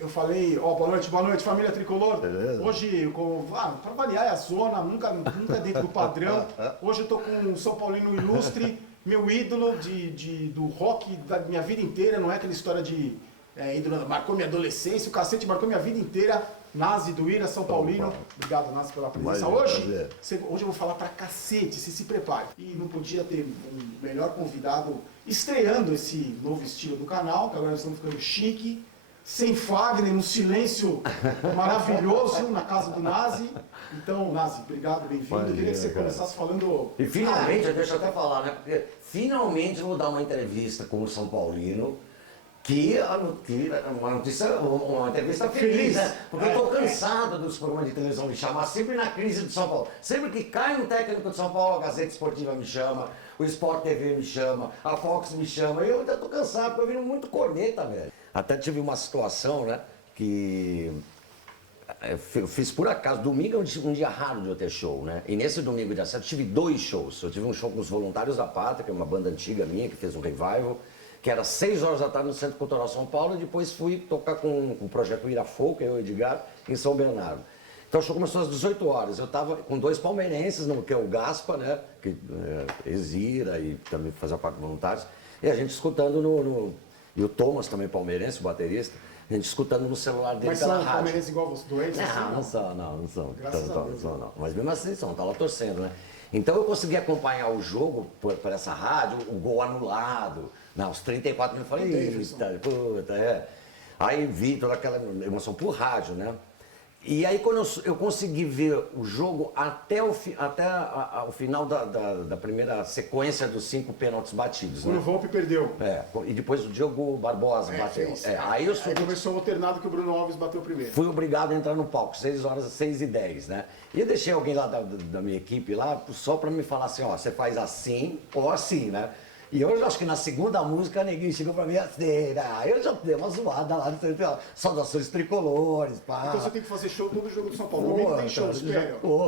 eu falei, ó, boa noite, família Tricolor. Beleza. Hoje, para variar é a zona, nunca dentro do padrão. Hoje eu tô com um São Paulino ilustre, meu ídolo do rock da minha vida inteira, não é aquela história de ídolo, marcou minha adolescência, o cacete marcou minha vida inteira. Nazi do Ira, São Paulino. Obrigado, Nazi, pela presença. Hoje eu vou falar pra cacete, se prepare. E não podia ter um melhor convidado estreando esse novo estilo do canal, que agora nós estamos ficando chique, sem Fagner, um silêncio maravilhoso na casa do Nazi. Então, Nazi, obrigado, bem-vindo. Queria que você começasse falando... E finalmente, deixa eu até falar, né? Porque finalmente eu vou dar uma entrevista com o São Paulino, uma entrevista feliz, né? Porque eu tô cansado dos programas de televisão me chamar, sempre na crise do São Paulo. Sempre que cai um técnico de São Paulo, a Gazeta Esportiva me chama, o Sport TV me chama, a Fox me chama, e eu ainda tô cansado, porque eu viro muito corneta, velho. Até tive uma situação, né, que eu fiz por acaso, domingo é um dia raro de eu ter show, né? E nesse domingo, dia 7, eu tive 2 shows. Eu tive um show com os Voluntários da Pátria, que é uma banda antiga minha, que fez um revival, que era 6 horas da tarde no Centro Cultural São Paulo, e depois fui tocar com o projeto Irafolca, eu e o Edgar, em São Bernardo. Então o show começou às 18 horas, eu estava com 2 palmeirenses, que é o Gaspa, né, que ex-Ira e também fazia parte de Voluntários, e a gente escutando e o Thomas também palmeirense, o baterista, a gente escutando no celular dele pela rádio. Mas são palmeirenses igual os dois? Não são. Graças a Deus. Não. Mas mesmo assim são, tá lá torcendo, né? Então eu consegui acompanhar o jogo por essa rádio, o gol anulado, aos 34 minutos, eu falei, eita, puta, Aí vi toda aquela emoção por rádio, né? E aí quando eu consegui ver o jogo até o final da primeira sequência dos 5 pênaltis batidos, Quando né? o Volpe perdeu. E depois o Diogo Barbosa bateu. Aí começou o alternado que o Bruno Alves bateu primeiro. Fui obrigado a entrar no palco, 6 horas, 6h10, né? E eu deixei alguém lá da minha equipe lá, só pra me falar assim, ó, você faz assim ou assim, né? E eu acho que na segunda música, ninguém chegou pra mim assim, eu já dei uma zoada lá, saudações tricolores, pá. Então você tem que fazer show todo jogo do São Paulo. Domingo tem show,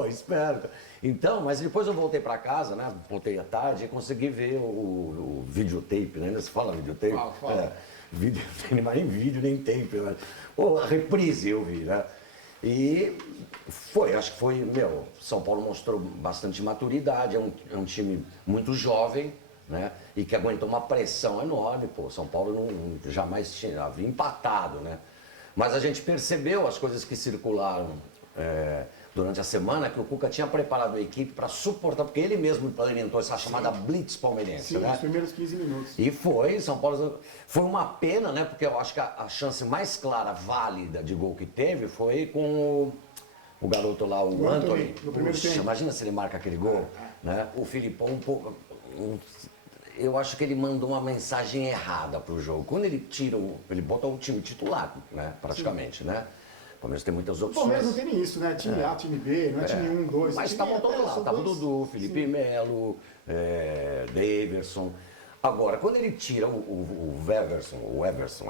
espero. Então, mas depois eu voltei pra casa, né? Voltei à tarde e consegui ver o videotape, né? Você fala videotape? Fala. Vídeo, nem vídeo, nem tape. Né? A reprise eu vi, né? E acho que foi, São Paulo mostrou bastante maturidade, é um time muito jovem, né? E que aguentou uma pressão enorme, São Paulo jamais havia empatado, né? Mas a gente percebeu as coisas que circularam durante a semana, que o Cuca tinha preparado a equipe para suportar, porque ele mesmo implementou essa chamada blitz palmeirense, né? Nos primeiros 15 minutos. E São Paulo foi uma pena, né? Porque eu acho que a chance mais clara, válida de gol que teve foi com o garoto lá, o Antony. No primeiro tempo. Imagina se ele marca aquele gol, né? O Filipão, eu acho que ele mandou uma mensagem errada pro jogo. Quando ele ele bota o time titular, né? Praticamente, né? O Palmeiras tem muitas opções. O Palmeiras não tem nem isso, né? Time A, time B, não é time 1, 2. Mas estavam todos lá. Tava o Dudu, Felipe Melo, Daverson. Agora, quando ele tira o Everson,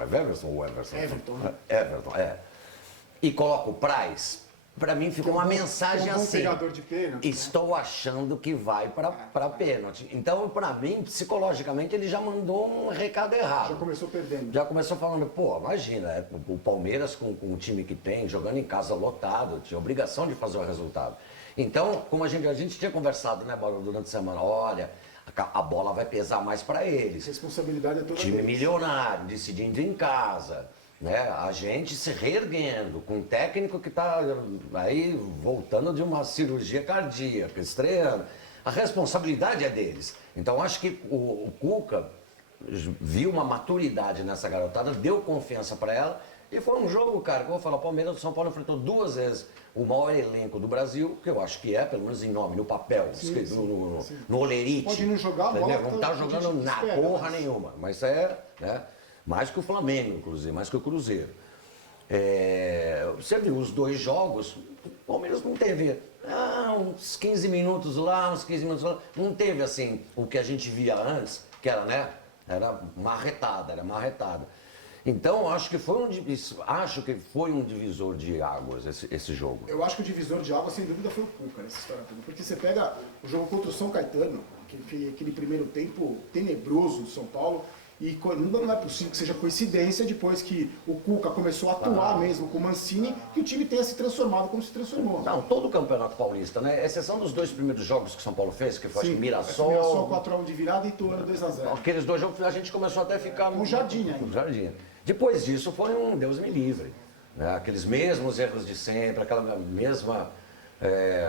e coloca o Price, pra mim ficou uma mensagem assim, pegador de pênalti, estou achando que vai pra pênalti. Então, pra mim, psicologicamente, ele já mandou um recado errado. Já começou perdendo. Já começou falando, imagina, o Palmeiras com o time que tem, jogando em casa lotado, tinha obrigação de fazer o resultado. Então, como a gente tinha conversado, né, Barulho, durante a semana, olha, a bola vai pesar mais pra eles. A responsabilidade é toda Time deles. milionário, decidindo em casa. Né? A gente se reerguendo, com um técnico que está aí voltando de uma cirurgia cardíaca, estreando. A responsabilidade é deles. Então acho que o Cuca viu uma maturidade nessa garotada, deu confiança para ela, e foi um jogo, cara, que eu vou falar, o Palmeiras do São Paulo enfrentou 2 vezes o maior elenco do Brasil, que eu acho que é, pelo menos em nome, no papel, no olerite. Pode não jogar a bola. Não tá jogando na porra nenhuma, mas né? Mais que o Flamengo, inclusive, mais que o Cruzeiro. Você viu os 2 jogos, o Palmeiras não teve uns 15 minutos lá, uns 15 minutos lá. Não teve assim o que a gente via antes, que era, né? Era marretada. Então, acho que foi um divisor de águas esse jogo. Eu acho que o divisor de águas, sem dúvida, foi o Cuca nessa história toda. Porque você pega o jogo contra o São Caetano, aquele primeiro tempo tenebroso do São Paulo, E não é possível que seja coincidência, depois que o Cuca começou a atuar mesmo com o Mancini, que o time tenha se transformado como se transformou. Não, todo o Campeonato Paulista, né? Exceção dos 2 primeiros jogos que o São Paulo fez, que foi acho que Mirassol 4x1 de virada e Ituano 2x0. Aqueles 2 jogos a gente começou até a ficar... Com o Jardim ainda. Com o Jardim. Depois disso foi um Deus me livre. Né? Aqueles mesmos erros de sempre, aquela mesma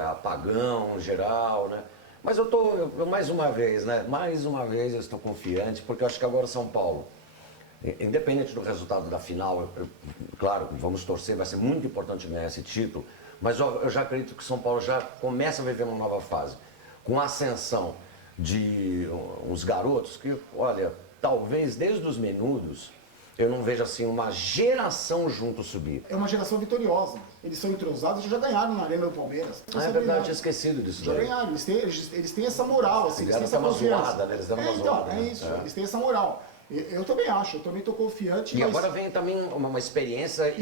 apagão geral, né? Mas eu mais uma vez, né? Mais uma vez eu estou confiante, porque eu acho que agora São Paulo, independente do resultado da final, claro, vamos torcer, vai ser muito importante ganhar esse título, mas eu já acredito que São Paulo já começa a viver uma nova fase, com a ascensão de uns garotos que, olha, talvez desde os menudos, eu não vejo assim uma geração junto subir. É uma geração vitoriosa. Eles são entrosados e já ganharam na Arena do Palmeiras. É verdade, eu tinha esquecido disso. Já ganharam, eles têm essa moral, assim, eles têm essa confiança. Zoada, né? Eles deram uma zoada. É isso, eles têm essa moral. Eu também acho, eu também estou confiante. E agora vem também uma experiência,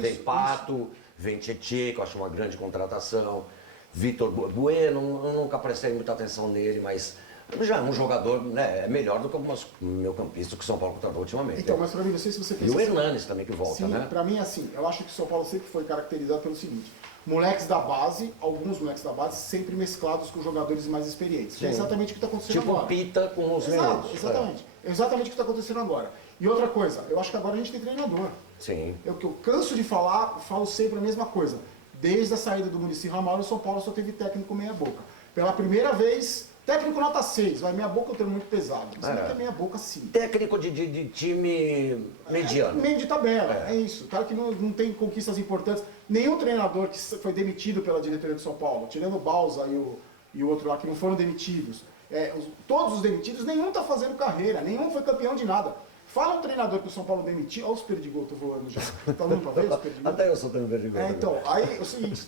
vem Pato, vem Tietê, que eu acho uma grande contratação, Vitor Bueno, eu nunca prestei muita atenção nele, mas já é um jogador, né, é melhor do que alguns meio-campistas que o São Paulo contratou ultimamente. Então, mas para mim, não sei se você pensa E o Hernanes também que volta, sim, né? Para mim, assim, eu acho que o São Paulo sempre foi caracterizado pelo seguinte: moleques da base, alguns moleques da base, sempre mesclados com jogadores mais experientes. Que é exatamente o que está acontecendo tipo agora. Pita com os meninos. Exatamente. É exatamente o que está acontecendo agora. E outra coisa, eu acho que agora a gente tem treinador. Sim. Eu canso de falar, falo sempre a mesma coisa. Desde a saída do Muricy Ramalho, o São Paulo só teve técnico meia boca. Pela primeira vez, técnico nota 6, vai meia boca eu tenho muito pesado. Mas não é meia boca sim. Técnico de time mediano. Meio de tabela, é isso. Cara que não tem conquistas importantes. Nenhum treinador que foi demitido pela diretoria do São Paulo, tirando o Balsa e o outro lá que não foram demitidos, todos os demitidos, nenhum está fazendo carreira, nenhum foi campeão de nada. Fala um treinador que o São Paulo demitiu. Olha os perdigol, tô voando já. Tá olhando pra ver os perdigol? Até eu sou tendo perdigol. Então, aí é o seguinte,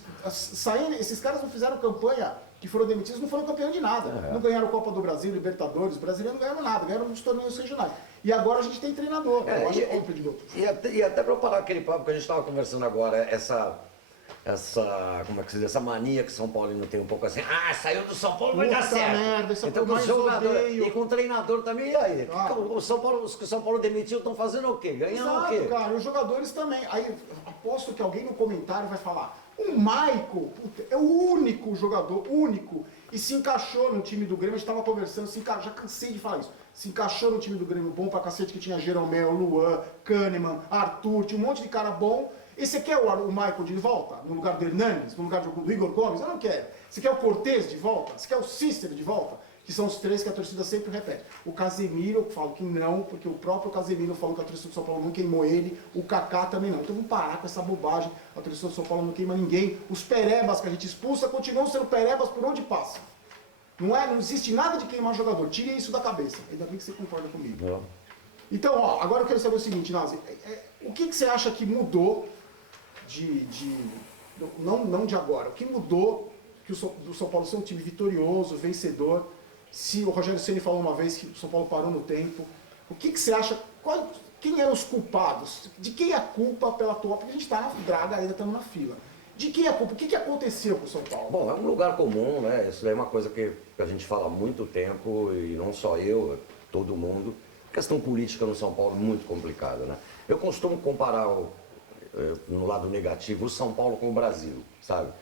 esses caras não fizeram campanha, que foram demitidos, não foram campeão de nada. Não ganharam Copa do Brasil, Libertadores, brasileiro não ganharam nada, ganharam nos torneios regionais. E agora a gente tem treinador. E até para parar aquele papo que a gente estava conversando agora, como é que se diz, essa mania que São Paulino tem um pouco assim, saiu do São Paulo, vai dar certo. Merda, então com o jogador e com o treinador também, e aí? Os que o São Paulo demitiu estão fazendo o quê? Ganhando o quê? Cara, os jogadores também. Aí aposto que alguém no comentário vai falar, o Maico é o único jogador, único, e se encaixou no time do Grêmio, a gente estava conversando, já cansei de falar isso, se encaixou no time do Grêmio bom pra cacete, que tinha Jeromel, Luan, Kahneman, Arthur, tinha um monte de cara bom. E você quer o Michael de volta? No lugar do Hernanes? No lugar do Igor Gomes? Eu não quero. Você quer o Cortez de volta? Você quer o Cícero de volta? Que são os três que a torcida sempre repete. O Casemiro, eu falo que não, porque o próprio Casemiro falou que a torcida do São Paulo não queimou ele. O Kaká também não. Então vamos parar com essa bobagem. A torcida do São Paulo não queima ninguém. Os perebas que a gente expulsa continuam sendo perebas por onde passa. Não existe nada de queimar jogador. Tire isso da cabeça. Ainda bem que você concorda comigo. Não. Então, agora eu quero saber o seguinte, Nazi. O que você acha que mudou não de agora. O que mudou que o São Paulo ser um time vitorioso, vencedor? Se o Rogério Ceni falou uma vez que o São Paulo parou no tempo, o que você acha? Quem eram os culpados? De quem é a culpa pela atual? Porque a gente está na draga, ainda estamos na fila. De quem é a culpa? O que aconteceu com o São Paulo? Bom, é um lugar comum, né? Isso é uma coisa que a gente fala há muito tempo, e não só eu, todo mundo. A questão política no São Paulo é muito complicada, né? Eu costumo comparar no lado negativo, o São Paulo com o Brasil, sabe?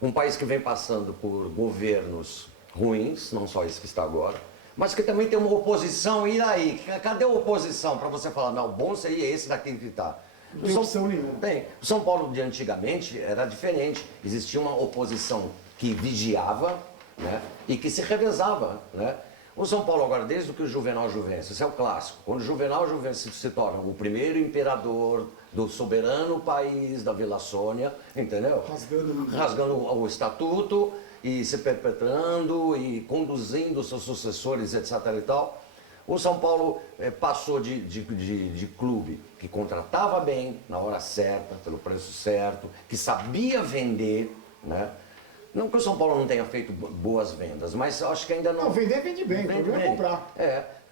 Um país que vem passando por governos ruins, não só esse que está agora, mas que também tem uma oposição, e aí? Cadê a oposição para você falar, não, bom seria esse daqui que está? Não tem opção nenhuma. Bem, o São Paulo de antigamente era diferente, existia uma oposição que vigiava, né, e que se revezava, né? O São Paulo agora, desde que o Juvenal Juvencio, esse é o clássico, quando o Juvenal Juvencio se torna o primeiro imperador do soberano país da Vila Sônia, entendeu? Rasgando o estatuto e se perpetrando e conduzindo seus sucessores, etc. e tal. O São Paulo passou de clube que contratava bem, na hora certa, pelo preço certo, que sabia vender, né? Não que o São Paulo não tenha feito boas vendas, mas eu acho que ainda não... Não, vender vende bem, o problema é comprar.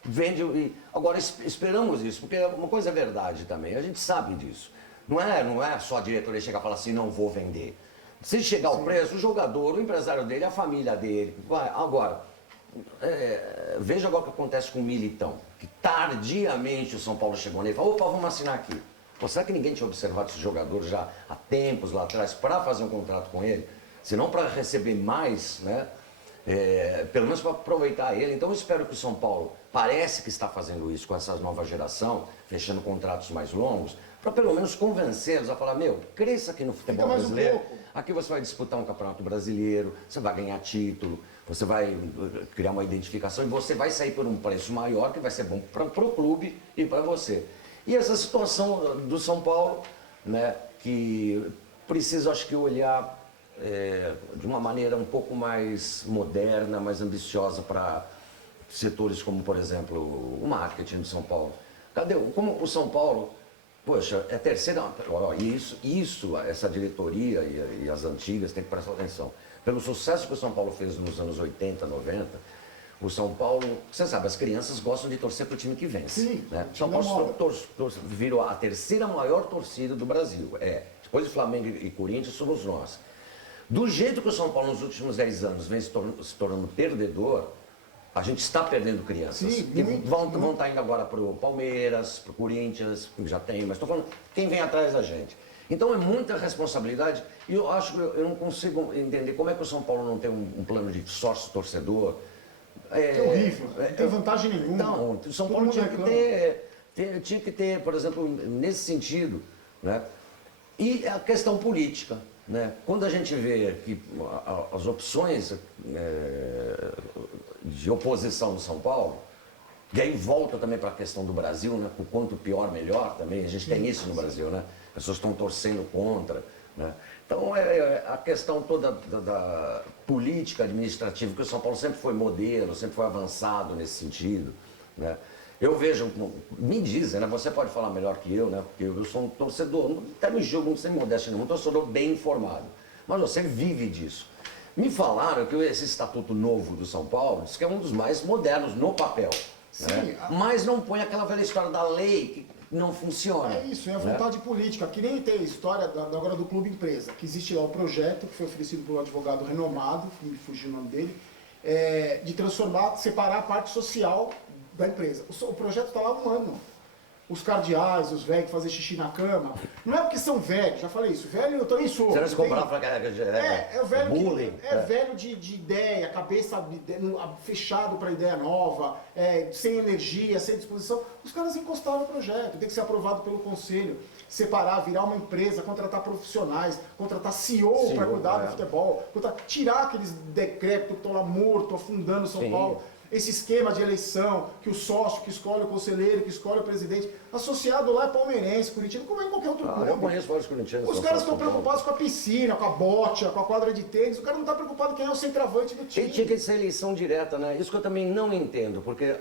Vende. Agora esperamos isso, porque uma coisa é verdade também, a gente sabe disso. Não é só a diretoria chegar e falar assim, não vou vender. Se chegar o preço, o jogador, o empresário dele, a família dele. Agora, veja agora o que acontece com o Militão, que tardiamente o São Paulo chegou nele e falou, opa, vamos assinar aqui. Pô, será que ninguém tinha observado esse jogador já há tempos lá atrás para fazer um contrato com ele? Se não para receber mais, né? Pelo menos para aproveitar ele. Então eu espero que o São Paulo parece que está fazendo isso com essa nova geração, fechando contratos mais longos, para pelo menos convencê-los a falar, meu, cresça aqui no futebol brasileiro. Aqui você vai disputar um campeonato brasileiro, você vai ganhar título, você vai criar uma identificação e você vai sair por um preço maior que vai ser bom para o clube e para você. E essa situação do São Paulo, né, que precisa, acho que, olhar de uma maneira um pouco mais moderna, mais ambiciosa para setores como, por exemplo, o marketing do São Paulo. Como o São Paulo, poxa, é a terceira... essa diretoria e as antigas têm que prestar atenção. Pelo sucesso que o São Paulo fez nos anos 80, 90, o São Paulo, você sabe, as crianças gostam de torcer para o time que vence. Sim, né? São Paulo virou a terceira maior torcida do Brasil. Depois de Flamengo e Corinthians, somos nós. Do jeito que o São Paulo nos últimos 10 anos vem se tornando perdedor, a gente está perdendo crianças. Sim, que vão estar indo agora para o Palmeiras, para o Corinthians, que já tem, mas estou falando quem vem atrás da gente. Então é muita responsabilidade e eu acho que eu não consigo entender como é que o São Paulo não tem um plano de sócio-torcedor. É horrível, não tem vantagem nenhuma. Não, o São Paulo tinha que ter, por exemplo, nesse sentido, né? E a questão política, né? Quando a gente vê que as opções de oposição do São Paulo, e aí volta também para a questão do Brasil, né? O quanto pior, melhor também, a gente tem isso no Brasil, né? As pessoas estão torcendo contra, né? Então, a questão toda da política administrativa, que o São Paulo sempre foi modelo, sempre foi avançado nesse sentido, né? Eu vejo, me dizem, né? Você pode falar melhor que eu, né? Porque eu sou um torcedor, até me julgo, não sem modéstia nenhuma, um torcedor bem informado. Mas você vive disso. Me falaram que esse estatuto novo do São Paulo diz que é um dos mais modernos no papel. Sim, né? Mas não põe aquela velha história da lei que não funciona. É isso, é a vontade política. Que nem tem a história agora do Clube Empresa, que existe lá o projeto, que foi oferecido por um advogado renomado, me fugiu o nome dele, de transformar, separar a parte social da empresa. O projeto está lá há um ano. Os cardeais, os velhos que fazem xixi na cama, não é porque são velhos, já falei isso, velho eu também sou. Você não se comprar para o velho bullying. Velho de ideia, cabeça fechado para ideia nova, sem energia, sem disposição. Os caras encostaram o projeto, tem que ser aprovado pelo conselho, separar, virar uma empresa, contratar profissionais, contratar CEO para cuidar do futebol, tirar aqueles decrépitos que estão lá mortos, afundando São Paulo. Esse esquema de eleição, que o sócio que escolhe o conselheiro, que escolhe o presidente, associado lá é palmeirense, corintiano, como é em qualquer outro clube. Eu conheço vários corintianos. Os caras estão preocupados com a piscina, com a bote, com a quadra de tênis, o cara não está preocupado quem é o centroavante do time. E tinha que ser eleição direta, né? Isso que eu também não entendo, porque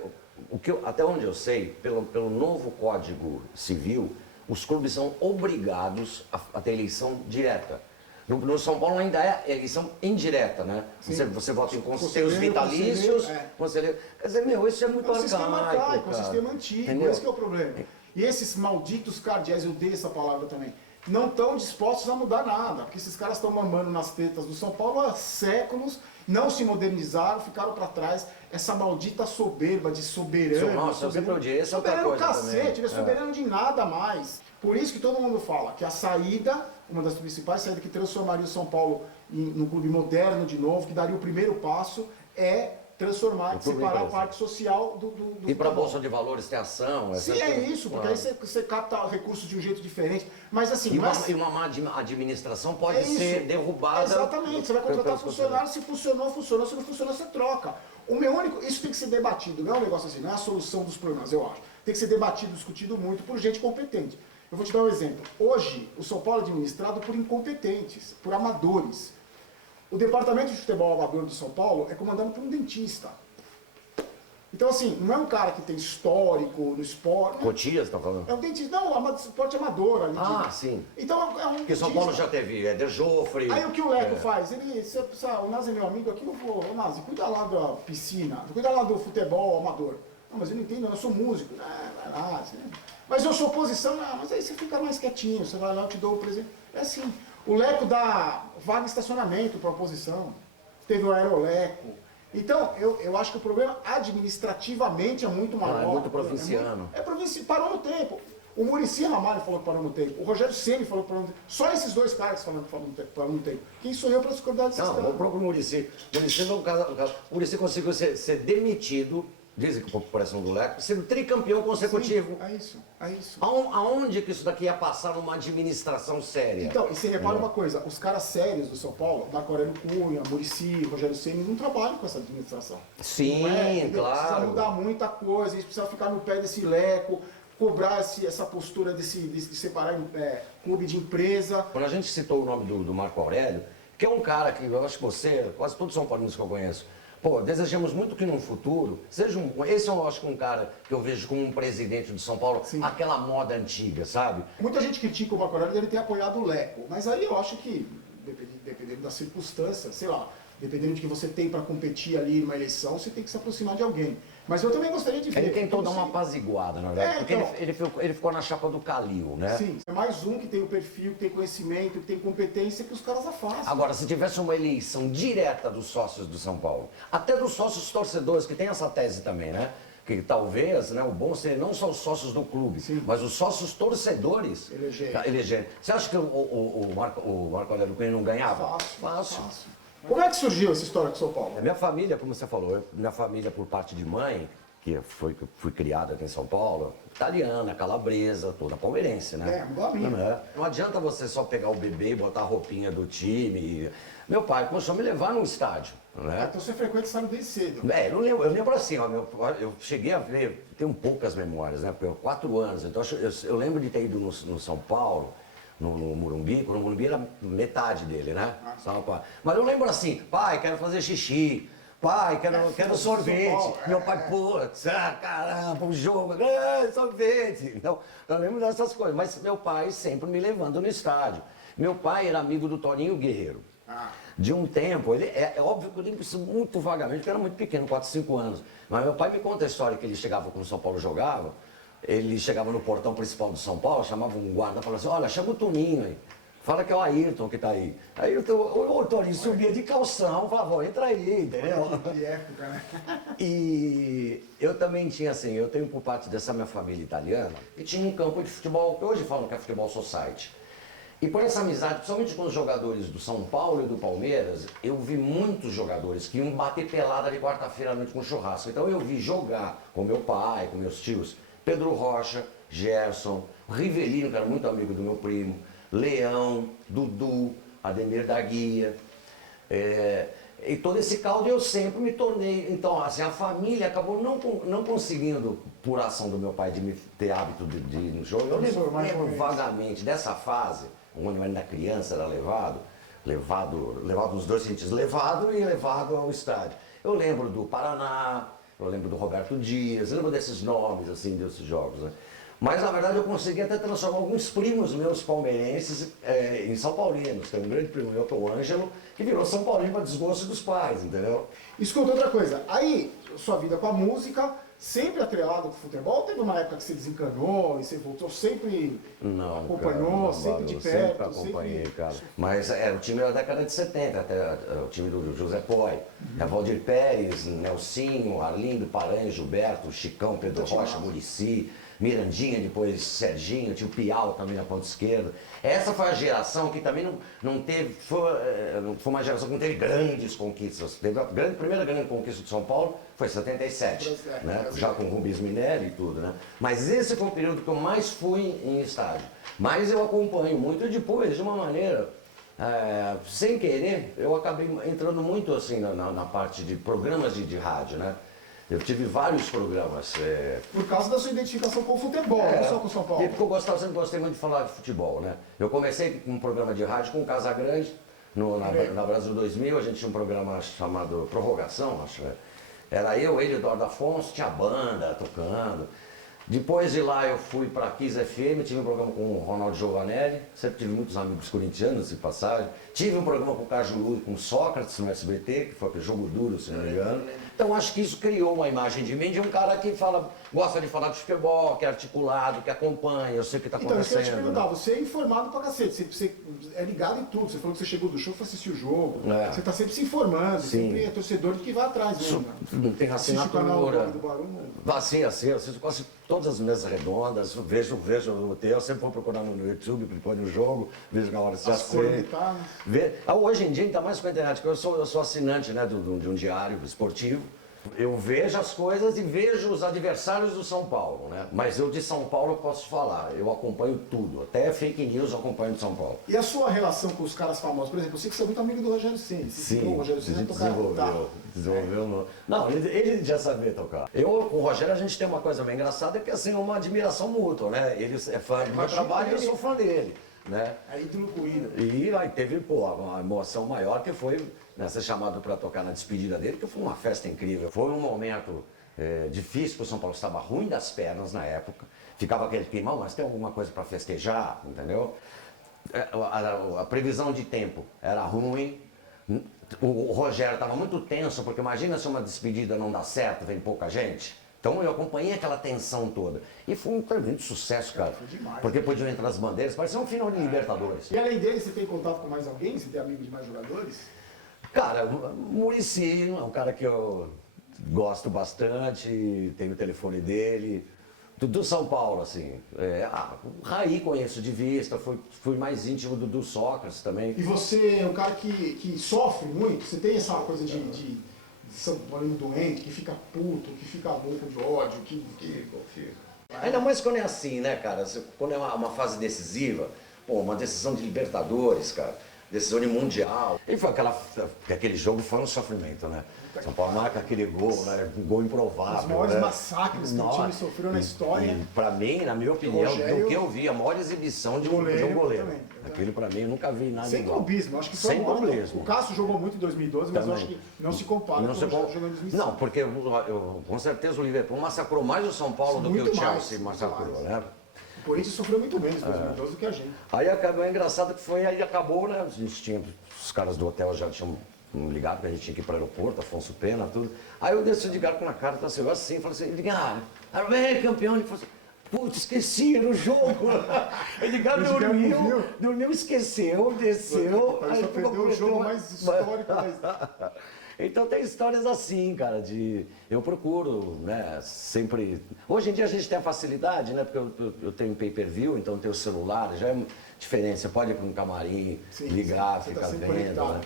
até onde eu sei, pelo novo Código Civil, os clubes são obrigados a ter eleição direta. No São Paulo ainda é eleição indireta, né? Você vota em conselheiros vitalícios, conselheiro. Quer dizer, isso é muito arcaico. É um sistema arcaico, é um sistema antigo, entendeu? Esse que é o problema. E esses malditos cardeais, eu dei essa palavra também, não estão dispostos a mudar nada, porque esses caras estão mamando nas tetas do São Paulo há séculos, não se modernizaram, ficaram para trás. Essa maldita soberba de soberano. Nossa, eu sempre odiei essa outra soberano coisa cacete, também. não é soberano de nada mais. Por isso que todo mundo fala que a saída, uma das principais saídas que transformaria o São Paulo num clube moderno de novo, que daria o primeiro passo, é transformar, separar a parte social do E para a Bolsa de Valores ter ação. Sim, é isso, porque aí você capta recursos de um jeito diferente. Mas assim, e uma má administração pode ser derrubada. Exatamente, você vai contratar funcionário, se funcionou, funcionou, se não funcionou, você troca. O meu único, isso tem que ser debatido, não é um negócio assim, não é a solução dos problemas, eu acho. Tem que ser debatido, discutido muito por gente competente. Eu vou te dar um exemplo. Hoje, o São Paulo é administrado por incompetentes, por amadores. O departamento de futebol amador do São Paulo é comandado por um dentista. Então, assim, não é um cara que tem histórico no esporte. Cotias, está falando? É um dentista, não, esporte amador ali. Sim. Então, é um Porque São Paulo já teve Éder Joffre. Aí o que o Leco faz? Ele, o Nazi é meu amigo aqui, eu vou, Nazi, cuida lá da piscina, cuida lá do futebol amador. Não, mas eu não entendo, eu sou músico. Vai lá, mas eu sou oposição, mas aí você fica mais quietinho, você vai lá, eu te dou o presente. É assim. O Leco dá vaga de estacionamento para a oposição. Teve o Aeroleco. Então, eu acho que o problema administrativamente é muito maior. É muito provinciano. Parou no tempo. O Muricy Ramalho falou que parou no tempo. O Rogério Ceni falou que parou no tempo. Só esses dois caras falam que parou no tempo. Quem sou eu para discordar desse Não, o próprio Muricy. Muricy foi um caso. O Muricy conseguiu ser demitido, dizem que por pressão do Leco, sendo tricampeão consecutivo. Sim, é isso. Aonde que isso daqui ia passar numa administração séria? Então, e você repara uma coisa, os caras sérios do São Paulo, Marco Aurélio Cunha, Muricy, Rogério Ceni, não trabalham com essa administração. Sim, claro. Precisa mudar muita coisa, eles precisam ficar no pé desse leco, cobrar essa postura de separar clube de empresa. Quando a gente citou o nome do Marco Aurélio, que é um cara que eu acho que você, quase todos São Paulinos que eu conheço, pô, desejamos muito que no futuro seja esse eu acho que um cara que eu vejo como um presidente de São Paulo, Sim. aquela moda antiga, sabe? Muita gente critica o Marco Aurélio dele ter apoiado o Leco, mas aí eu acho que, dependendo da circunstância, sei lá, dependendo de que você tem para competir ali numa eleição, você tem que se aproximar de alguém. Mas eu também gostaria de ver. Ele tentou dar uma apaziguada, na verdade, porque então, ele ficou na chapa do Calil, né? Sim, é mais um que tem o perfil, que tem conhecimento, que tem competência, que os caras afastam. Agora, se tivesse uma eleição direta dos sócios do São Paulo, até dos sócios torcedores, que tem essa tese também, né? Que talvez, né, o bom seria não só os sócios do clube, Sim. mas os sócios torcedores elegerem. Você acha que o Marco Aurélio Cunha não ganhava? Fácil. Como é que surgiu essa história com o São Paulo? A minha família, como você falou, minha família por parte de mãe, que fui criada aqui em São Paulo, italiana, calabresa, toda palmeirense, né? Igual a minha. Não adianta você só pegar o bebê e botar a roupinha do time. Meu pai começou a me levar num estádio, né? Então você frequenta o estádio desde cedo. Eu lembro assim, ó, eu cheguei a ver, tenho poucas memórias, né? Porque eu 4 anos, então eu lembro de ter ido no São Paulo, no Morumbi, quando o Morumbi era metade dele, né? Mas eu lembro assim, pai, quero fazer xixi. Pai, quero sorvete. Meu pai, putz, caramba, um jogo, sorvete. Então, eu lembro dessas coisas. Mas meu pai sempre me levando no estádio. Meu pai era amigo do Toninho Guerreiro. De um tempo, é óbvio que eu lembro isso muito vagamente, porque eu era muito pequeno, 4, 5 anos. Mas meu pai me conta a história que ele chegava quando o São Paulo jogava. Ele chegava no portão principal do São Paulo, chamava um guarda e falava assim, olha, chama o Toninho aí. Fala que é o Ayrton que tá aí. Aí o Toninho subia de calção, falava, entra aí, entendeu? Que época, né? E eu também tinha assim, eu tenho por parte dessa minha família italiana, que tinha um campo de futebol, que hoje falam que é futebol society. E por essa amizade, principalmente com os jogadores do São Paulo e do Palmeiras, eu vi muitos jogadores que iam bater pelada de quarta-feira à noite com churrasco. Então eu vi jogar com meu pai, com meus tios, Pedro Rocha, Gerson, Rivelino, que era muito amigo do meu primo, Leão, Dudu, Ademir da Guia, e todo esse caldo eu sempre me tornei. Então, assim, a família acabou não conseguindo, por ação do meu pai, de me ter hábito de ir no jogo. Eu lembro vagamente dessa fase, onde eu ainda criança era levado nos dois sentidos, levado e levado ao estádio. Eu lembro do Paraná, eu lembro do Roberto Dias, eu lembro desses nomes, assim, desses jogos, né? Mas, na verdade, eu consegui até transformar alguns primos meus palmeirenses em São Paulinos. Tem um grande primo meu, que é o Ângelo, que virou São Paulino para desgosto dos pais, entendeu? Escuta outra coisa, aí, sua vida com a música, sempre atrelado com o futebol, teve uma época que você desencanou e você voltou, sempre acompanhou, sempre de perto? Sempre acompanhei, cara. Mas era o time da década de 70, até o time do José Poi. Valdir Pérez, Nelsinho, Arlindo, Paranhos, Gilberto, Chicão, Pedro Rocha, Muricy, Mirandinha, depois Serginho, tinha o Piau também na ponta esquerda. Essa foi a geração que também não teve, foi uma geração que não teve grandes conquistas. Teve primeira grande conquista de São Paulo foi em 77, né? Já com o Rubens Minelli e tudo, né? Mas esse foi o período que eu mais fui em estádio. Mas eu acompanho muito e depois, de uma maneira, sem querer, eu acabei entrando muito assim na parte de programas de rádio, né? Eu tive vários programas. Por causa da sua identificação com o futebol, não só com o São Paulo. Porque eu sempre gostei muito de falar de futebol, né? Eu comecei com um programa de rádio com o Casagrande, na Brasil 2000, a gente tinha um programa chamado Prorrogação, acho. Era eu, ele, Eduardo Afonso, tinha banda tocando. Depois de lá eu fui para a Kiss FM, tive um programa com o Ronaldo Giovanelli, sempre tive muitos amigos corintianos de passagem. Tive um programa com o Cajuru e com o Sócrates no SBT, que foi aquele Jogo Duro, se não me engano. Então acho que isso criou uma imagem de mim de um cara que gosta de falar de futebol, que é articulado, que acompanha, eu sei o que está Então, isso que eu ia te acontecendo. perguntar, você é informado pra cacete, você é ligado em tudo, você falou que você chegou do show pra assistir o jogo, você tá sempre se informando, sempre é torcedor que vai atrás mesmo. Né? Tem Assiste o canal assinatura. do Barulho. Assim, eu assisto quase todas as mesas redondas, vejo o hotel, sempre vou procurar no YouTube, põe no jogo, vejo na hora de se As cornetadas. Hoje em dia, ainda mais com a internet, porque eu sou assinante, né, de um diário esportivo. Eu vejo as coisas e vejo os adversários do São Paulo, né? Mas eu de São Paulo posso falar, eu acompanho tudo, até fake news eu acompanho de São Paulo. E a sua relação com os caras famosos? Por exemplo, eu sei que você é muito amigo do Rogério Ceni. Sim, o Rogério a Ceni gente desenvolveu no... Não, ele já sabia tocar. Eu com o Rogério a gente tem uma coisa bem engraçada, que assim, é uma admiração mútua, né? Ele é fã do meu trabalho e eu sou fã dele, né? É ídolo com ídolo. E aí teve, pô, uma emoção maior que foi ser chamado para tocar na despedida dele, que foi uma festa incrível. Foi um momento difícil, porque o São Paulo estava ruim das pernas na época. Ficava aquele climão, mas tem alguma coisa para festejar, entendeu? A previsão de tempo era ruim. O Rogério estava muito tenso, porque imagina se uma despedida não dá certo, vem pouca gente. Então eu acompanhei aquela tensão toda. E foi um tremendo sucesso, cara. Foi demais. Porque podiam entrar as bandeiras, parecia um final de Libertadores. E além dele, você tem contato com mais alguém? Você tem amigo de mais jogadores? Cara, o Muricy é um cara que eu gosto bastante, tenho o telefone dele. Do São Paulo, assim. O Raí conheço de vista, fui mais íntimo do Sócrates também. E você é um cara que sofre muito? Você tem essa coisa de São Paulo doente, que fica puto, que fica louco de ódio, que... Ainda mais quando é assim, né, cara? Quando é uma fase decisiva, pô, uma decisão de Libertadores, cara. Decisão de Mundial. E foi aquele jogo foi um sofrimento, né? São Paulo marca aquele gol, né? Um gol improvável. Os maiores né? massacres que o time sofreu na história. E pra mim, na minha opinião, do que eu vi, a maior exibição de um goleiro. Aquilo pra mim, eu nunca vi nada sem igual. clubismo, acho que foi sem clubismo. O Cássio jogou muito em 2012, mas eu acho que não se compara com o Rogério jogando em 2005. Não, porque com certeza o Liverpool massacrou mais o São Paulo do que o Chelsea massacrou, né? O Corinthians sofreu muito menos em 2012 do que a gente. Aí acabou, engraçado que foi, aí acabou, né? Os caras do hotel já tinham ligado, que a gente tinha que ir para o aeroporto, Afonso Pena, tudo. Aí eu desci de gato na cara, tá assim, falei assim, bem, campeão, ele falou assim, putz, esqueci no jogo. Ele dormiu, esqueceu, desceu. Aí só perdeu o jogo mais histórico da Então tem histórias assim, cara, eu procuro, né, sempre... Hoje em dia a gente tem a facilidade, né, porque eu tenho pay-per-view, então tem o celular, já é diferente, você pode ir para um camarim, ligar, ficar vendo, né?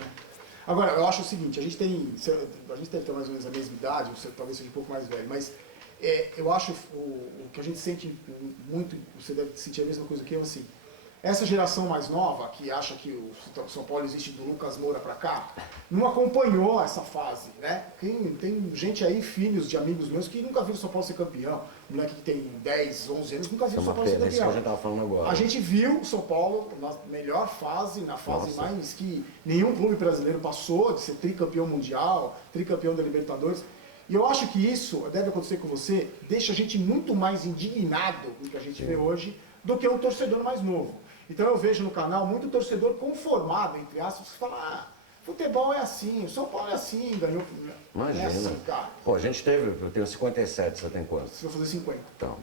Agora, eu acho o seguinte, a gente deve ter mais ou menos a mesma idade, você talvez seja um pouco mais velho, mas eu acho o que a gente sente muito, você deve sentir a mesma coisa que eu, assim, essa geração mais nova, que acha que o São Paulo existe do Lucas Moura pra cá, não acompanhou essa fase, né? Tem gente aí, filhos de amigos meus, que nunca viu o São Paulo ser campeão. Um moleque que tem 10, 11 anos, nunca viu o São Paulo ser campeão. Que a gente tava falando agora. A gente viu o São Paulo na melhor fase, na fase mais que nenhum clube brasileiro passou, de ser tricampeão mundial, tricampeão da Libertadores. E eu acho que isso, deve acontecer com você, deixa a gente muito mais indignado do que a gente vê hoje, do que um torcedor mais novo. Então eu vejo no canal muito torcedor conformado, entre aspas, que fala, futebol é assim, o São Paulo é assim, ganhou. Imagina. É assim, cara. Pô, a gente teve, eu tenho 57, você tem quantos? Você vai fazer 50. Então,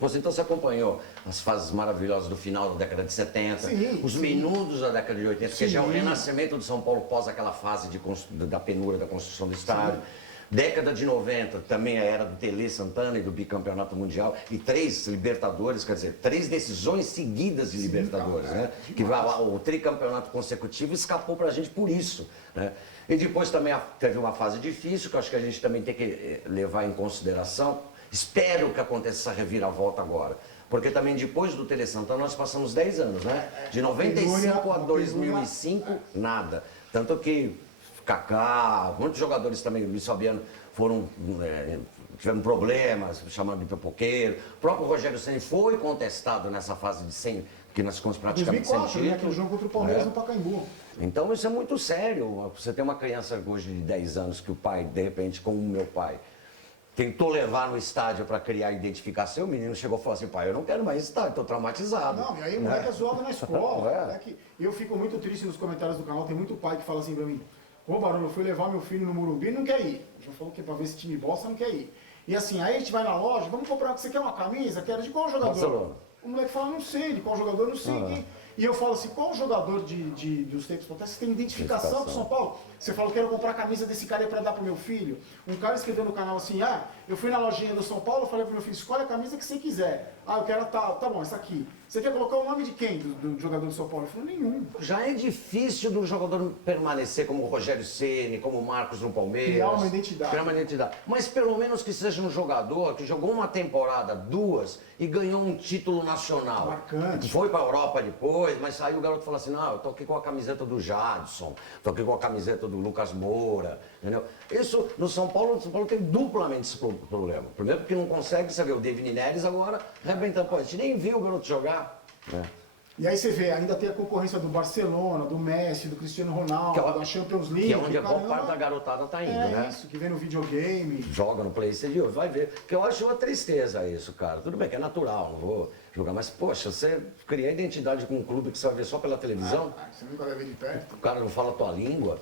você acompanhou as fases maravilhosas do final da década de 70, os minutos da década de 80, que já é o renascimento do São Paulo pós aquela fase da penura da construção do estádio. Década de 90, também a era do Tele Santana e do bicampeonato mundial, e 3 Libertadores, quer dizer, 3 decisões seguidas de Libertadores, né? Que o tricampeonato consecutivo escapou pra gente por isso, né? E depois também teve uma fase difícil, que eu acho que a gente também tem que levar em consideração. Espero que aconteça essa reviravolta agora. Porque também depois do Tele Santana nós passamos 10 anos, né? De 95 a 2005, nada. Tanto que Kaká, muitos jogadores também, Luiz Fabiano, tiveram problemas, chamando de pipoqueiro. O próprio Rogério Ceni foi contestado nessa fase de 100, que nós ficamos praticamente 2004, sem né? título. Aquele jogo contra o Palmeiras no Pacaembu. Então isso é muito sério. Você tem uma criança hoje de 10 anos que o pai, de repente, como o meu pai, tentou levar no estádio para criar identificação, o menino chegou e falou assim, pai, eu não quero mais estádio, estou traumatizado. Não, e aí o moleque é zoado na escola. Eu fico muito triste nos comentários do canal, tem muito pai que fala assim pra mim, Ô Barulho, eu fui levar meu filho no Morumbi, não quer ir. Já falou que pra ver esse time bosta, não quer ir. E assim, aí a gente vai na loja, vamos comprar, você quer uma camisa? Quero de qual jogador? Barcelona. O moleque fala, não sei, de qual jogador, não sei quem. E eu falo assim, qual jogador dos tempos potentes tem identificação com São Paulo? Você fala, quero comprar a camisa desse cara aí pra dar pro meu filho. Um cara escreveu no canal assim, eu fui na lojinha do São Paulo, falei pro meu filho, escolhe a camisa que você quiser. Eu quero tá bom, essa aqui. Você quer colocar o nome de quem do jogador do São Paulo? Ele falou, nenhum. Já é difícil do jogador permanecer como o Rogério Ceni, como o Marcos no Palmeiras. Criar uma identidade. Criar uma identidade. Mas pelo menos que seja um jogador que jogou uma temporada, duas, e ganhou um título nacional. Marcante. Foi pra Europa depois, mas aí o garoto falou assim, não, eu tô aqui com a camiseta do Jadson, tô aqui com a camiseta do Lucas Moura, entendeu? Isso, no São Paulo tem duplamente esse problema. Primeiro porque não consegue, você vê o David Neres agora arrebentando, pô, a gente nem viu o garoto jogar. E aí você vê, ainda tem a concorrência do Barcelona, do Messi, do Cristiano Ronaldo, da Champions League. Que é onde a boa caramba, parte da garotada tá indo, né? Isso, que vem no videogame. Joga no PlayStation, vai ver. Porque eu acho uma tristeza isso, cara. Tudo bem que é natural, não vou jogar, mas poxa, você criar identidade com um clube que você vai ver só pela televisão, Você nunca vai ver de perto. o cara não fala a tua língua,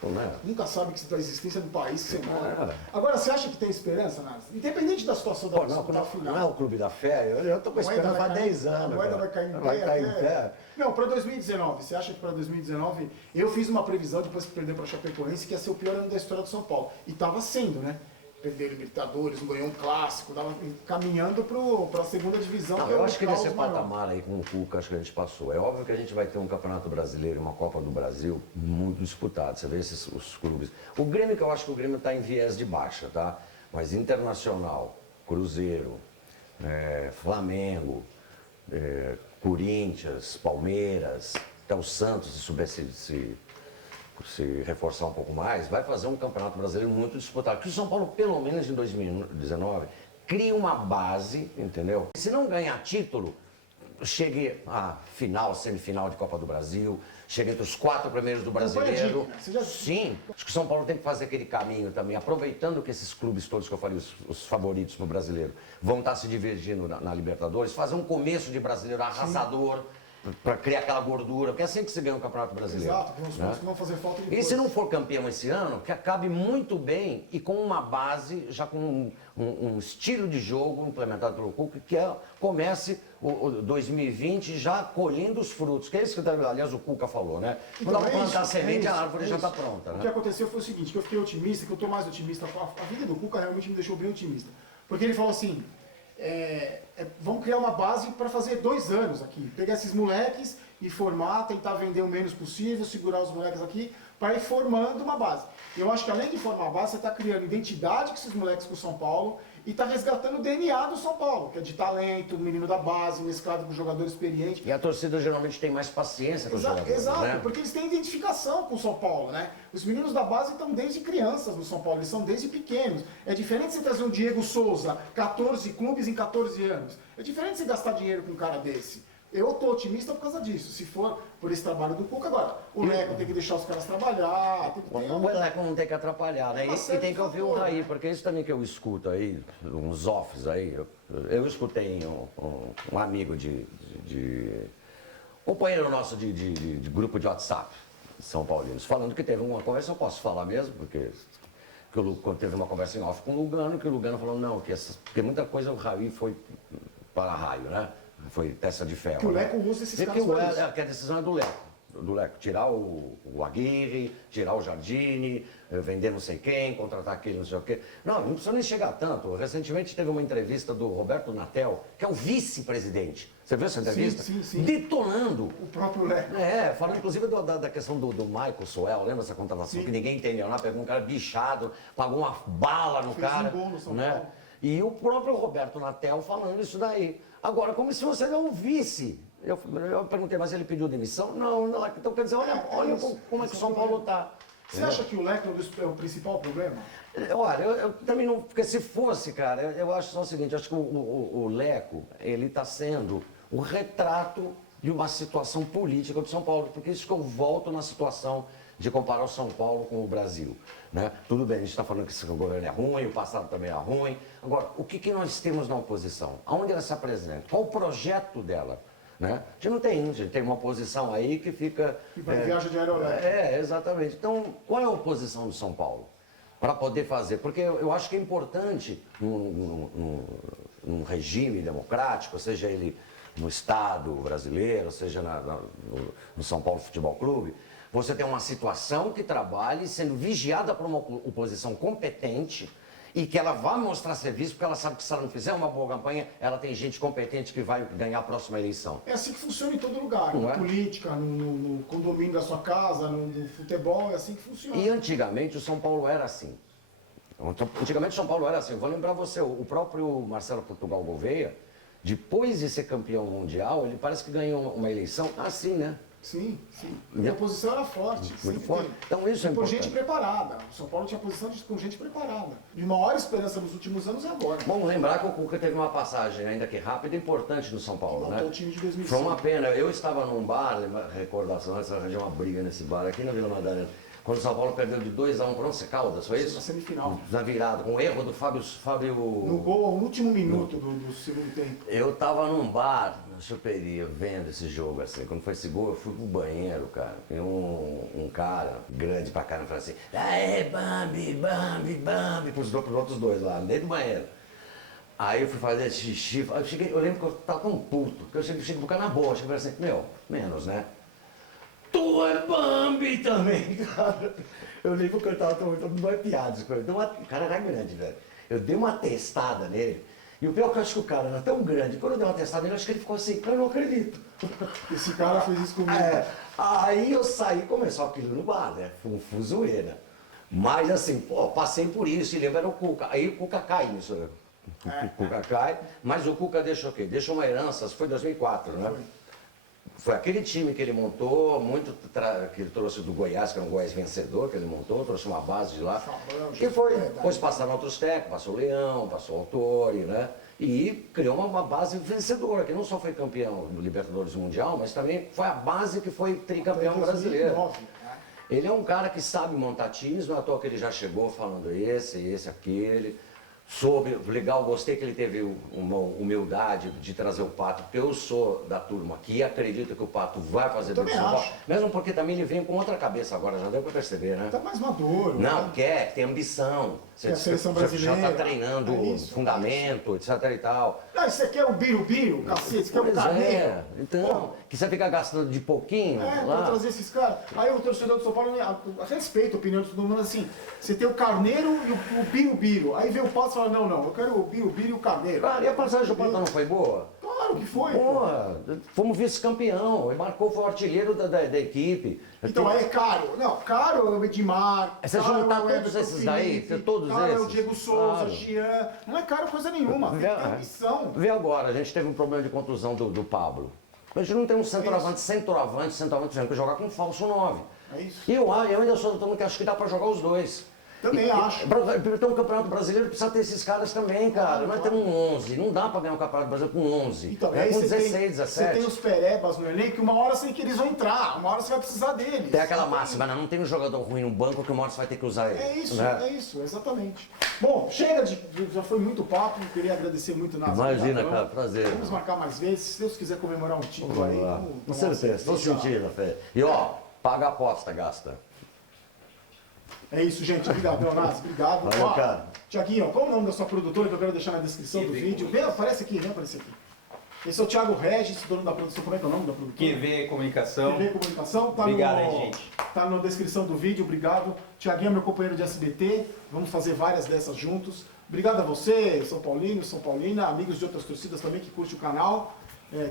pô, né? Nunca sabe que da existência do país que você mora. É. Agora, você acha que tem esperança, Nath? Independente da situação da Pô, não, da final. não é o clube da fé, eu tô com esperança há 10 anos. A moeda cara. vai cair em pé. Vai cair em até- pé. Não, para 2019. Você acha que para 2019... Eu fiz uma previsão, depois que perdeu para a Chapecoense, que ia ser o pior ano da história do São Paulo. E estava sendo, né? Perdeu Libertadores, não ganhou um clássico, estava caminhando para a segunda divisão. Não, que é eu o acho que caos nesse maior. patamar aí com o Cuca, acho que a gente passou. É óbvio que a gente vai ter um Campeonato Brasileiro, uma Copa do Brasil muito disputado. Você vê os clubes. O Grêmio, que eu acho que o Grêmio está em viés de baixa, tá? Mas Internacional, Cruzeiro, Flamengo, Corinthians, Palmeiras, até o Santos, se soubesse se reforçar um pouco mais, vai fazer um Campeonato Brasileiro muito disputado. Que o São Paulo, pelo menos em 2019, cria uma base, entendeu? Se não ganhar título, chegue à final, semifinal de Copa do Brasil, chegue entre os 4 primeiros do brasileiro. digna, você já- Sim, acho que o São Paulo tem que fazer aquele caminho também, aproveitando que esses clubes todos que eu falei, os favoritos para o brasileiro, vão estar se divergindo na Libertadores, fazer um começo de brasileiro arrasador, para criar aquela gordura, porque é assim que se ganha o Campeonato Brasileiro. Exato, tem uns né? pontos que vão fazer falta E depois. se não for campeão esse ano, que acabe muito bem e com uma base, já com um estilo de jogo implementado pelo Cuca, que comece o 2020 já colhendo os frutos, que é isso que, aliás, o Cuca falou, né? Não dá pra plantar semente, a árvore já está pronta. O que Né? aconteceu foi o seguinte, que eu fiquei otimista, que eu tô mais otimista. A vida do Cuca realmente me deixou bem otimista. Porque ele falou assim, vamos criar uma base para fazer 2 anos aqui. Pegar esses moleques e formar, tentar vender o menos possível, segurar os moleques aqui, para ir formando uma base. Eu acho que além de formar a base, você está criando identidade com esses moleques com o São Paulo e está resgatando o DNA do São Paulo, que é de talento, menino da base, mesclado com jogador experiente. E a torcida geralmente tem mais paciência com os jogadores, Exato, né? porque eles têm identificação com o São Paulo, né? Os meninos da base estão desde crianças no São Paulo, eles são desde pequenos. É diferente você trazer um Diego Souza, 14 clubes em 14 anos. É diferente você gastar dinheiro com um cara desse. Eu tô otimista por causa disso, se for por esse trabalho do Cuca. Agora, o Leco tem que deixar os caras trabalhar, tem que ter... O Eleco não tem que atrapalhar, né? Uma E série tem de que ouvir o fatores, Raí, né? porque isso também que eu escuto aí, uns offs aí. Eu escutei um amigo companheiro nosso de grupo de WhatsApp, São Paulinos, falando que teve uma conversa, eu posso falar mesmo, porque teve uma conversa em off com o Lugano, que o Lugano falou, não, porque muita coisa o Raí foi para raio, né? Foi testa de ferro. Que o né? Leco usa esses E caras pra isso. que a decisão é do Leco. Do Leco, tirar o Aguirre, tirar o Jardine, vender não sei quem, contratar aquele não sei o quê. Não precisa nem chegar tanto. Recentemente teve uma entrevista do Roberto Natel, que é o vice-presidente. Você viu essa entrevista? Sim. Detonando. O próprio Leco. Falando inclusive da questão do Michael Soel, lembra essa contratação Sim. que ninguém entendeu lá, pegou um cara bichado, pagou uma bala no Fez um cara. gol no São né? Paulo. E o próprio Roberto Natel falando isso daí. Agora, como se você não visse. Eu perguntei, mas ele pediu demissão? Não. Então quer dizer, olha como é que o São Paulo está. Você acha que o Leco é o principal problema? Olha, eu também não. Porque se fosse, cara, eu acho só o seguinte, eu acho que o Leco, ele está sendo o retrato de uma situação política do São Paulo. Porque isso que eu volto na situação de comparar o São Paulo com o Brasil. Né? Tudo bem, a gente está falando que esse governo é ruim, o passado também é ruim. Agora, o que nós temos na oposição? Aonde ela se apresenta? Qual o projeto dela? né? A gente tem uma oposição aí que fica... Que vai viajar de aerolete. Exatamente. Então, qual é a oposição do São Paulo? Para poder fazer, porque eu acho que é importante num regime democrático, seja ele no Estado brasileiro, seja no São Paulo Futebol Clube, você tem uma situação que trabalhe sendo vigiada por uma oposição competente e que ela vá mostrar serviço, porque ela sabe que se ela não fizer uma boa campanha, ela tem gente competente que vai ganhar a próxima eleição. É assim que funciona em todo lugar, Não na é? política, no condomínio da sua casa, no futebol, é assim que funciona. E antigamente o São Paulo era assim. Antigamente o São Paulo era assim. Eu vou lembrar você, o próprio Marcelo Portugal Gouveia, depois de ser campeão mundial, ele parece que ganhou uma eleição assim, né? Sim, sim. E a posição era forte. Muito sempre forte. teve. Então isso é E por importante. gente preparada. O São Paulo tinha posição com gente preparada. E maior esperança nos últimos anos é agora. Vamos lembrar que o Cuca teve uma passagem, ainda que rápida e importante no São Paulo, Montou né? o time de 2005. Foi uma pena. Eu estava num bar, recordação, antes arranjei uma briga nesse bar aqui na Vila Madalena. Quando o São Paulo perdeu de 2-1 para o Once Caldas, foi isso? Na semifinal. Na virada, com o erro do Fábio... No gol, ao último minuto do segundo tempo. Eu tava num bar, na choperia, vendo esse jogo, assim. Quando foi esse gol, eu fui pro banheiro, cara. E um cara, grande pra caramba, falou assim: aê, Bambi, Bambi, Bambi, pros outros dois lá, dentro do banheiro. Aí eu fui fazer xixi, eu lembro que eu tava tão puto, que eu cheguei a ficar na boa, eu falei assim, menos, né? Tu é Bambi também, cara. Eu lembro que eu tava todo mundo vai piadas com ele. O cara era grande, velho. Eu dei uma testada nele. E o pior é que eu acho que o cara era tão grande, quando eu dei uma testada nele, eu acho que ele ficou assim, eu não acredito. Esse cara fez isso comigo. Aí eu saí, começou aquilo no bar, né? Foi um fuzuê, Mas assim, pô, passei por isso, e lembra era o Cuca. Aí o Cuca cai nisso, né? O Cuca cai, mas o Cuca deixou o quê? Deixou uma herança, foi em 2004, né? Foi aquele time que ele montou, que ele trouxe do Goiás, que era um Goiás vencedor, que ele montou, trouxe uma base de lá. Que foi, depois passaram outros técnicos, passou o Leão, passou o Autori, né? E criou uma base vencedora, que não só foi campeão do Libertadores Mundial, mas também foi a base que foi tricampeão brasileiro. Ele é um cara que sabe montar times, não é à toa que ele já chegou falando esse, aquele. Legal, gostei que ele teve uma humildade de trazer o Pato, porque eu sou da turma que acredita que o Pato vai fazer bem pro São Paulo. Mesmo porque também ele vem com outra cabeça agora, já deu pra perceber, né? Tá mais maduro. Não, tem ambição. Tem a seleção brasileira. Já tá treinando fundamento, etc e tal. Não, você quer o birubiru, cacete, você quer o carneiro. Então, que você fica gastando de pouquinho pra trazer esses caras. Aí o torcedor do São Paulo respeita a opinião de todo mundo, assim, você tem o carneiro e o birubiru. Aí vem o Pato e fala, não, eu quero o birubiru e o carneiro. Cara, e a passagem do Pato não foi boa? Claro que foi. Porra, fomos vice-campeão, ele marcou, foi o artilheiro da equipe. Então aí é caro. Não, caro é o Edmar. Você juntar todos esses daí, todos caro esses. é o Diego Souza, Jean. Não é caro coisa nenhuma, tem que ter ambição. Vê agora, a gente teve um problema de contusão do Pablo. A gente não tem um centroavante que jogar com falso 9. É isso. E eu ainda sou do turno que acho que dá pra jogar os dois. Também acho. Então o Campeonato Brasileiro precisa ter esses caras também, cara. Nós temos um 11, não dá pra ganhar um Campeonato Brasileiro com 11. Então, é aí com você 16, tem, 17. Você tem os perebas no elenco, uma hora sei que eles vão entrar, uma hora você vai precisar deles. Tem aquela máxima, não tem um jogador ruim no banco que uma hora você vai ter que usar ele. É isso, exatamente. Bom, chega já foi muito papo, queria agradecer muito na Imagina, cara, prazer. Vamos marcar mais vezes, se Deus quiser comemorar um título aí. Com certeza, estou sentindo, Fê. E ó, paga a aposta, gasta. É isso, gente. Obrigado, Leonardo. Obrigado. Valeu, cara. Tiaguinho, qual o nome da sua produtora que eu quero deixar na descrição do vídeo? Vem, aparece aqui, vem aparecer aqui. Esse é o Thiago Regis, dono da produção. Como é que é o nome da produtora? QV Comunicação. QV Comunicação. Tá Obrigado aí, gente. Tá na descrição do vídeo, obrigado. Tiaguinho é meu companheiro de SBT. Vamos fazer várias dessas juntos. Obrigado a você, São Paulino, São Paulina, amigos de outras torcidas também que curte o canal.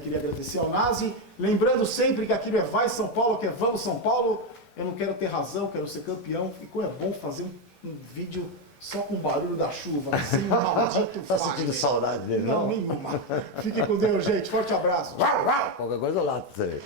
Queria agradecer ao Nazi. Lembrando sempre que aquilo é Vai São Paulo, que é Vamos São Paulo. Eu não quero ter razão, quero ser campeão. E como é bom fazer um vídeo só com o barulho da chuva, sem um maldito Tá sentindo saudade dele, não? Não, nenhuma. Fiquem com Deus, gente. Forte abraço. Qualquer coisa lá pra você.